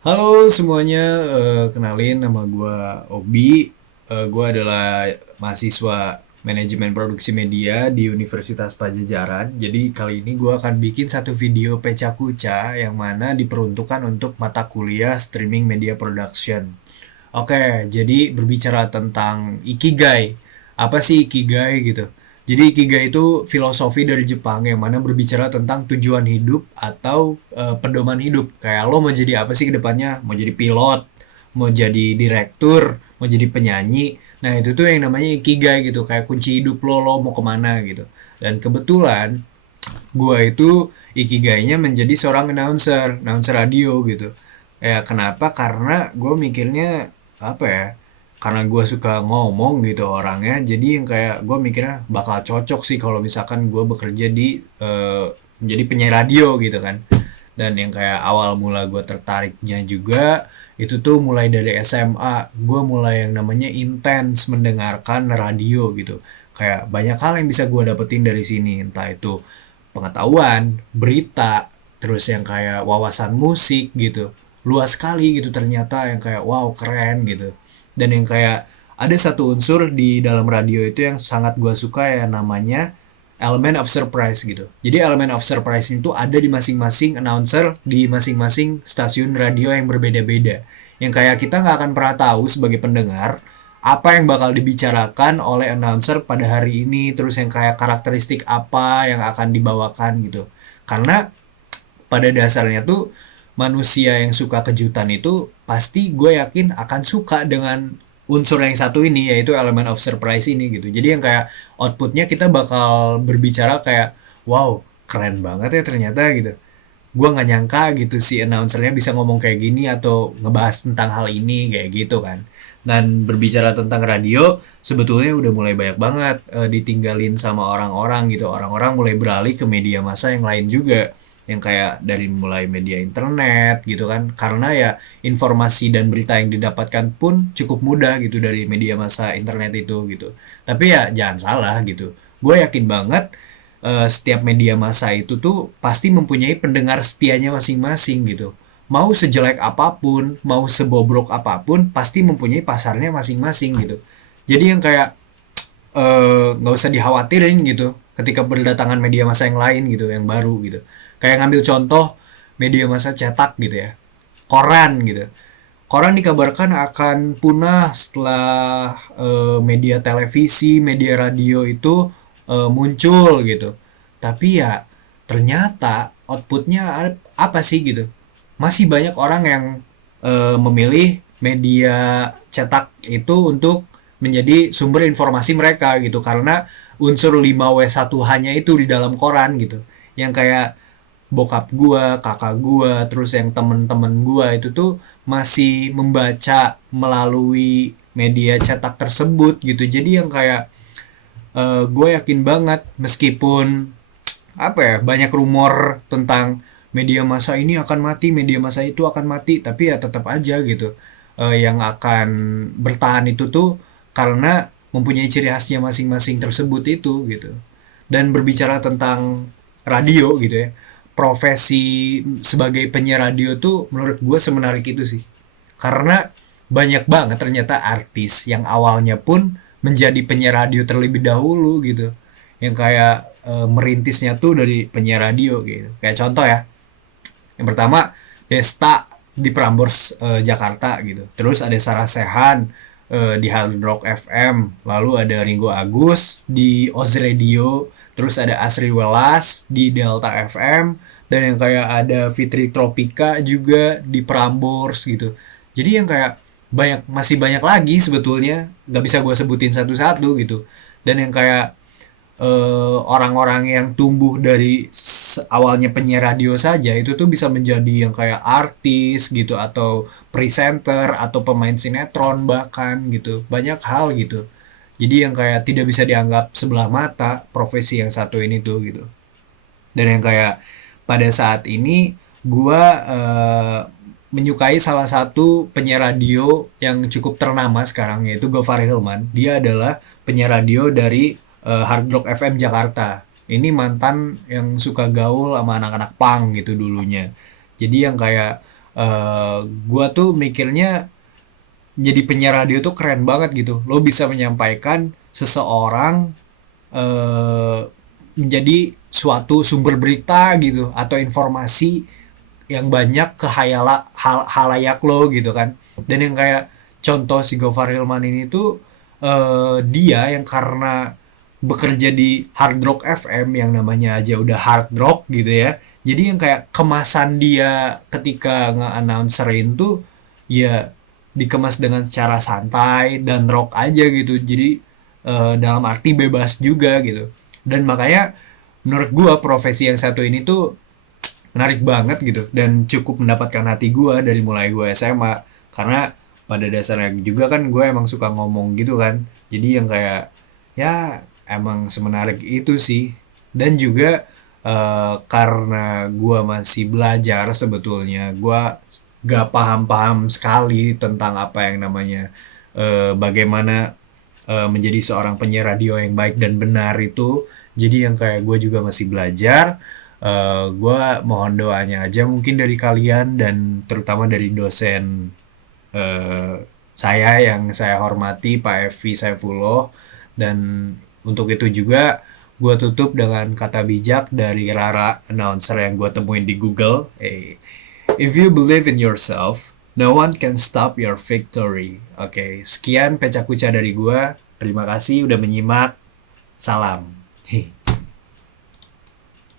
Halo semuanya, kenalin nama gue Obi. Gue adalah mahasiswa manajemen produksi media di Universitas Pajajaran. Jadi kali ini gue akan bikin satu video peca kuca yang mana diperuntukkan untuk mata kuliah streaming media production. Oke, jadi berbicara tentang ikigai. Apa sih ikigai gitu? Jadi ikigai itu filosofi dari Jepang yang mana berbicara tentang tujuan hidup atau pedoman hidup. Kayak lo mau jadi apa sih ke depannya? Mau jadi pilot, mau jadi direktur, mau jadi penyanyi. Nah itu tuh yang namanya ikigai gitu. Kayak kunci hidup lo mau kemana gitu. Dan kebetulan gua itu ikigainya menjadi seorang announcer radio gitu. Ya kenapa? Karena gue mikirnya apa ya? Karena gue suka ngomong gitu orangnya, jadi yang kayak gue mikirnya bakal cocok sih kalau misalkan gue bekerja di menjadi penyiar radio gitu kan. Dan yang kayak awal mula gue tertariknya juga itu tuh mulai dari SMA. Gue mulai yang namanya intens mendengarkan radio gitu. Kayak banyak hal yang bisa gue dapetin dari sini, entah itu pengetahuan, berita, terus yang kayak wawasan musik gitu. Luas sekali gitu ternyata, yang kayak wow keren gitu. Dan yang kayak ada satu unsur di dalam radio itu yang sangat gue suka ya, namanya elemen of surprise gitu. Jadi elemen of surprise itu ada di masing-masing announcer di masing-masing stasiun radio yang berbeda-beda. Yang kayak kita nggak akan pernah tahu sebagai pendengar apa yang bakal dibicarakan oleh announcer pada hari ini, terus yang kayak karakteristik apa yang akan dibawakan gitu. Karena pada dasarnya tuh manusia yang suka kejutan itu pasti gue yakin akan suka dengan unsur yang satu ini, yaitu elemen of surprise ini gitu. Jadi yang kayak outputnya kita bakal berbicara kayak wow keren banget ya ternyata gitu. Gue nggak nyangka gitu si announcernya bisa ngomong kayak gini atau ngebahas tentang hal ini kayak gitu kan. Dan berbicara tentang radio sebetulnya udah mulai banyak banget ditinggalin sama orang-orang gitu. Orang-orang mulai beralih ke media massa yang lain juga, yang kayak dari mulai media internet gitu kan, karena ya informasi dan berita yang didapatkan pun cukup mudah gitu dari media massa internet itu gitu. Tapi ya jangan salah gitu, gue yakin banget setiap media massa itu tuh pasti mempunyai pendengar setianya masing-masing gitu. Mau sejelek apapun, mau sebobrok apapun, pasti mempunyai pasarnya masing-masing gitu. Jadi yang kayak nggak usah dikhawatirin gitu ketika berdatangan media massa yang lain gitu, yang baru gitu. Kayak ngambil contoh media massa cetak gitu ya, koran gitu. Koran dikabarkan akan punah setelah media televisi, media radio itu muncul gitu. Tapi ya ternyata outputnya apa sih gitu. Masih banyak orang yang memilih media cetak itu untuk menjadi sumber informasi mereka gitu, karena unsur 5W1 hanya itu di dalam koran gitu. Yang kayak bokap gua, kakak gua, terus yang temen-temen gua itu tuh masih membaca melalui media cetak tersebut gitu. Jadi yang kayak gue yakin banget meskipun apa ya banyak rumor tentang media massa ini akan mati, media massa itu akan mati, tapi ya tetap aja gitu. Yang akan bertahan itu tuh karena mempunyai ciri khasnya masing-masing tersebut itu gitu. Dan berbicara tentang radio gitu ya, profesi sebagai penyiar radio tuh menurut gue semenarik itu sih, karena banyak banget ternyata artis yang awalnya pun menjadi penyiar radio terlebih dahulu gitu, yang kayak merintisnya tuh dari penyiar radio gitu. Kayak contoh ya, yang pertama Desta di Prambors Jakarta gitu. Terus ada Sarah Sehan di Hard Rock FM. Lalu ada Ringo Agus di Oz Radio. Terus ada Asri Welas di Delta FM. Dan yang kayak ada Fitri Tropika juga di Prambors gitu. Jadi yang kayak masih banyak lagi sebetulnya. Gak bisa gue sebutin satu-satu gitu. Dan yang kayak orang-orang yang tumbuh dari awalnya penyiar radio saja itu tuh bisa menjadi yang kayak artis gitu, atau presenter, atau pemain sinetron bahkan gitu, banyak hal gitu. Jadi yang kayak tidak bisa dianggap sebelah mata profesi yang satu ini tuh gitu. Dan yang kayak pada saat ini gua menyukai salah satu penyiar radio yang cukup ternama sekarang, yaitu Gofar Hilman. Dia adalah penyiar radio dari Hard Rock FM Jakarta. Ini mantan yang suka gaul sama anak-anak punk gitu dulunya. Jadi yang kayak Gua tuh mikirnya jadi penyiar radio tuh keren banget gitu. Lo bisa menyampaikan seseorang eh, menjadi suatu sumber berita gitu atau informasi yang banyak ke halayak lo gitu kan. Dan yang kayak contoh si Gofar Hilman ini tuh dia yang karena bekerja di Hard Rock FM yang namanya aja udah hard rock gitu ya. Jadi yang kayak kemasan dia ketika nge-announcerin tuh ya dikemas dengan secara santai dan rock aja gitu. Jadi dalam arti bebas juga gitu. Dan makanya menurut gua profesi yang satu ini tuh menarik banget gitu dan cukup mendapatkan hati gue dari mulai gue SMA karena pada dasarnya juga kan gue emang suka ngomong gitu kan, jadi yang kayak ya emang semenarik itu sih. Dan juga karena gue masih belajar sebetulnya gue gak paham-paham sekali tentang apa yang namanya bagaimana menjadi seorang penyiar radio yang baik dan benar itu. Jadi yang kayak gue juga masih belajar. Gue mohon doanya aja mungkin dari kalian dan terutama dari dosen eh, saya yang saya hormati Pak Evi Saifullah. Dan untuk itu juga gue tutup dengan kata bijak dari Rara, announcer yang gue temuin di Google. If you believe in yourself, no one can stop your victory. Oke, sekian pecah kuca dari gue. Terima kasih udah menyimak. Salam.